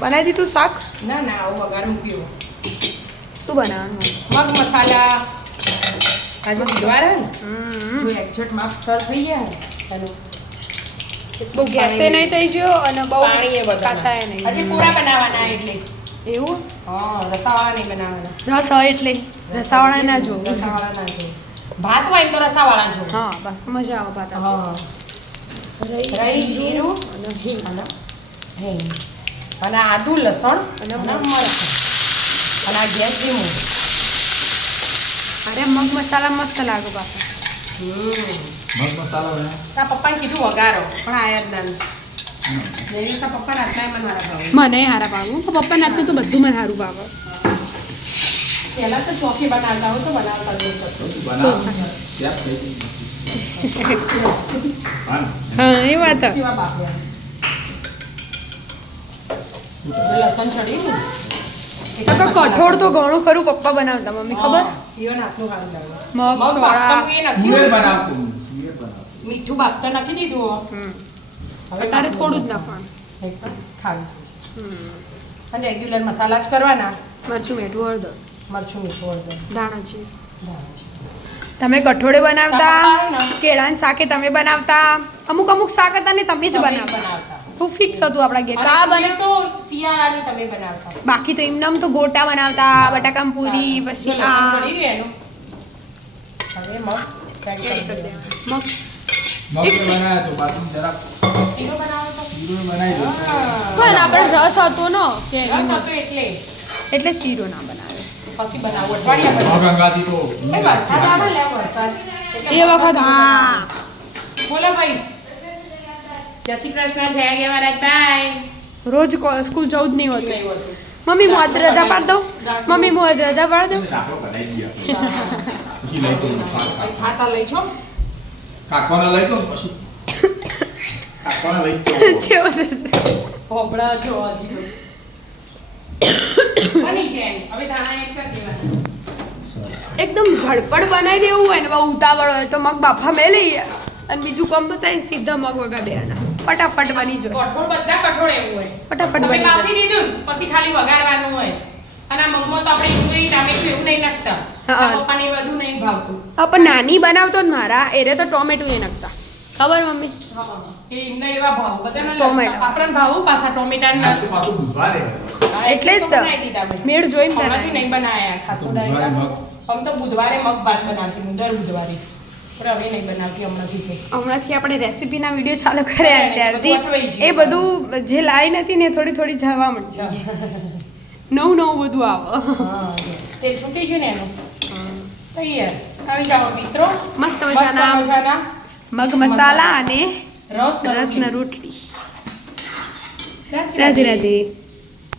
બનાવી દીધું શાક? ના ના આવું વઘાર મૂક્યો. શું બનાવવાનું? મગ મસાલા આજે બુધવાર હે ને જો એક્ઝેક્ટ માપ સર થઈ ગયા હેલો બહુ ગેસે નહીં થઈ ગયો અને બહુ પાણી એ બધા કાચા એ નહીં. આજે પૂરા બનાવવાના એટલે એવું? હા રસાવાળા નહીં બનાવવાના. રસ હોય એટલે રસાવાળા ના જો. રસાવાળા ના જો. ભાત હોય તો રસાવાળા જો. હા બસ મજા આવે ભાત. હા રહી જીરું અને હિંગ અને આદુ લસણ અને મરચાં અને આ ગેસ રીમૂવ. અરે મગ મસાલા મસ્ત લાગે પાછા. મગ મસાલો બનાવ. તારા પપ્પાને કીધું વઘારો પણ આયા જ નહીં. તારા પપ્પાને આટલા મને મારા ભાવ મને હારા ભાવું પપ્પાને આપતું તો બધું મને સારું ભાવે. પહેલા તો ચોકી બનાવતા હોય તો બનાવતા જ હા એ વાત. કેવા બાફ્યા લસણ ચડી તો કઠોળ તો ઘણું ખરું પપ્પા બનાવતા મમ્મી ખબર? ઈવન હાથનું સારું લાગે. મગ બાફતા ચોળા હું એ તુવેર નાખ્યું. બનાવતું. મીઠું બાફતા નાખી દીધું. અત્યારે થોડું જ નાખવાનું. ખાવું અને રેગ્યુલર મસાલા જ કરવાના. મરચું મીઠું હળદર મરચું મીઠું હળદર દાણા છે. તમે કઠોળે બનાવતા, કેળાનું શાકે તમે બનાવતા, અમુક અમુક શાક હતા ને તમે જ બનાવતા. ખૂબ ફિક્સ હતું આપણા ઘેર. કા બને તો શિયાળાની તમે બનાવતા. બાકી તો એમને તો ગોટા બનાવતા, બટાકાની પૂરી, પછી લસણ આ ચડી ગયું એનું. હવે મગ try કરી દેવાનું. મગ મગ બનાવ્યા તો પાછું જરાક શીરો બનાવો તો શીરો બનાવી દો. પણ આપણે રસ હતો ને કે રસ હતો એટલે એટલે શીરો ના બનાવે. પછી બનાવો અઠવાડિયા મગ અંગાથી તો પછી વરસાદ આવે લે વરસાદ એ વખત હા બોલો ભાઈ જય શ્રી કૃષ્ણ જય ગયા મહારાજ બાય. રોજ સ્કૂલ જવું જ નહીં હોતું. નહીં હોતું. મમ્મી મોજ રજા પાડ દો. મમ્મી મોજ રજા પાડ દો. રાખો બનાવી દઈએ. પછી લઈ તો ખાતા લઈ છો કાકોના લઈ તો પછી કાકોના લઈ તો હોબળા જો હજી બની છે હવે દાણા એડ કરી દેવાના. એકદમ ઝડપડ બનાવી દેવું હોય ને બહુ ઉતાવળ હોય તો મગ બાફા મેં લઈએ અને બીજું કામ બતાવીને સીધા મગ વગા દેવાના. ફટાફટ બની જાય. કઠોળ બધા કઠોળ એવું હોય ફટાફટ તમે બની બાફી જાય. દીધું ને, પછી ખાલી વઘારવાનું હોય અને આ મગમાં તો આપણે ડુંગળી ટામેટું એવું નહીં નાખતા. હા. આ પપ્પાને એ બધું નહીં ભાવતું. પણ નાની બનાવતો ને મારા એરે તો ટોમેટો એ નાખતા ખબર મમ્મી? એ એમને એવા ભાવ બધાને ટોમેટો. આપણને ભાવું પાછા ટોમેટા આ તો પાછું બુધવારે એટલે જ તો મેળ જોઈને હમણાંથી બનાવી. નહીં બનાયા ખાસું બુધવારે ડાયરા. મગ. આમ તો બુધવારે મગ ભાત બનાવતી હું દર બુધવારે પણ હવે નહીં બનાવતી હમણાંથી છે. હમણાંથી આપણે રેસીપીના વિડીયો ચાલુ કર્યા બધું અટવાઈ ત્યારથી ગયું. એ બધું જે લાઈ નથી ને થોડી થોડી જવા માંડી. નવું નવું બધું આવે. હા તેલ છૂટી છે ને એનું તૈયાર આવી જાઓ મિત્રો. મસ્ત મજાના મજાના મગ મસાલા અને રસ રસના રોટલી. રાધે રાધે.